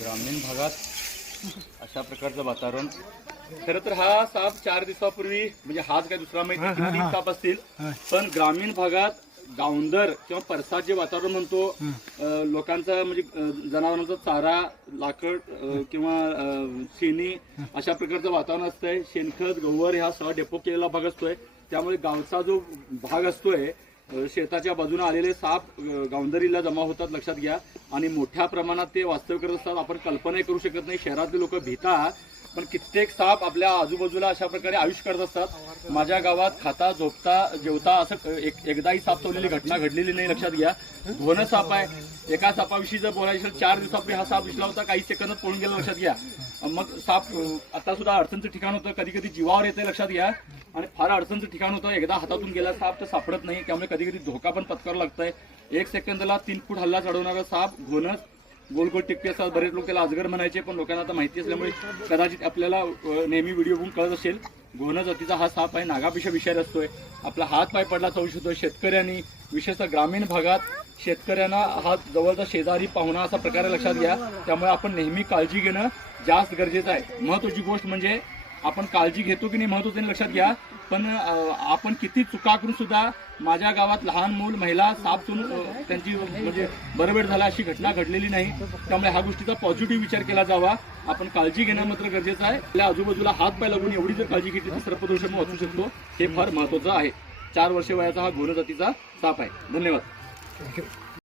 ग्रामीण भागात अशा प्रकारचं वातावरण. खरं तर हा साप 4 दिवसापूर्वी म्हणजे हाच काय दुसरा माहिती किती साप असतील, पण ग्रामीण भागात गावंदर किंवा परसाद जे वातावरण म्हणतो, लोकांचा म्हणजे जनावरांचा चारा, लाकड किंवा शेणी अशा प्रकारचं वातावरण असतंय. शेणखत, गहू ह्या सह डेपो केलेला भाग असतोय. त्यामुळे गावचा जो भाग असतोय, शेताच्या बाजूने आलेले साप गावंदरीला जमा होतात, लक्षात घ्या. आणि मोठ्या प्रमाणात ते वास्तव्य करत असतात. आपण कल्पनाही करू शकत नाही. शहरातले लोक भीतात, पण कित्येक साप आपल्या आजूबाजूला अशा प्रकारे आयुष्य करत असतात. माझ्या गावात खाता, झोपता, जेवता असं एकदाही साप चावलेली घटना घडलेली नाही, लक्षात घ्या. धोन साप आहे. एका सापाविषयी जर बोलायचं 4 दिवसापूर्वी हा साप दिसला होता, काही सेकंदात पळून गेला, लक्षात घ्या. मग साप आता सुद्धा अडचणचं ठिकाण होतं, कधी कधी जीवावर येते, लक्षात घ्या. आणि फार अडचणचं ठिकाण होतं. एकदा हातातून गेला साप तर सापडत नाही. त्यामुळे कधी कधी धोका पण पत्करावा लागतंय. 1 सेकंदाला 3 फूट हल्ला चढवणारा साप घोणस, गोल गोल टिपके असतात. बरेच लोक त्याला अजगर म्हणायचे, पण लोकांना आता माहिती असल्यामुळे कदाचित आपल्याला नेहमी व्हिडिओ बघून कळत असेल. घोणस जातीचा हा साप आहे. नागापेक्षा विषारी असतोय. आपला हात पाय पडला चावू शकतो. शेतकऱ्यांनी, विशेषतः ग्रामीण भागात शेतकऱ्यांना हा जवळचा शेजारी पाहुणा असा प्रकारे लक्षात घ्या. त्यामुळे आपण नेहमी काळजी घेणं जास्त गरजेचं आहे. महत्वाची गोष्ट म्हणजे आपण काळजी घेतो की नाही महत्वाचं नाही, लक्षात घ्या. पण आपण किती चुका करून सुद्धा माझ्या गावात लहान मूल, महिला सापचून त्यांची म्हणजे बरबेट झाला अशी घटना घडलेली नाही. त्यामुळे ह्या गोष्टीचा पॉझिटिव्ह विचार केला जावा. आपण काळजी घेणं मात्र गरजेचं आहे. आपल्या आजूबाजूला हात पाय लागून एवढी जर काळजी घेतली तर सर्पदोषण वाचू शकतो. हे फार महत्वाचं आहे. 4 वर्ष वयाचा हा घोण जातीचा साप आहे. धन्यवाद.